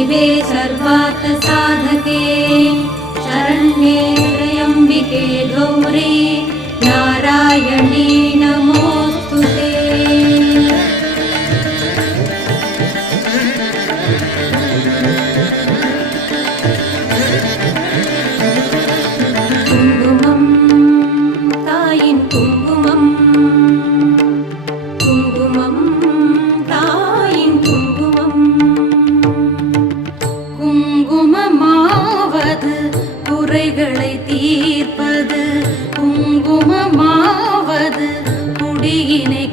शिवे सर्वार्थ साधके शरण्ये त्र्यम्बिके गौरी नारायणी नमोस्तुते। कुङ्कुमं तायिन् कुङ्कुमं कुङ्कुमं तायिन् कुङ्कुमं குங்குமமாவது குறைகளை தீர்ப்பது குங்குமமாவது குடியினை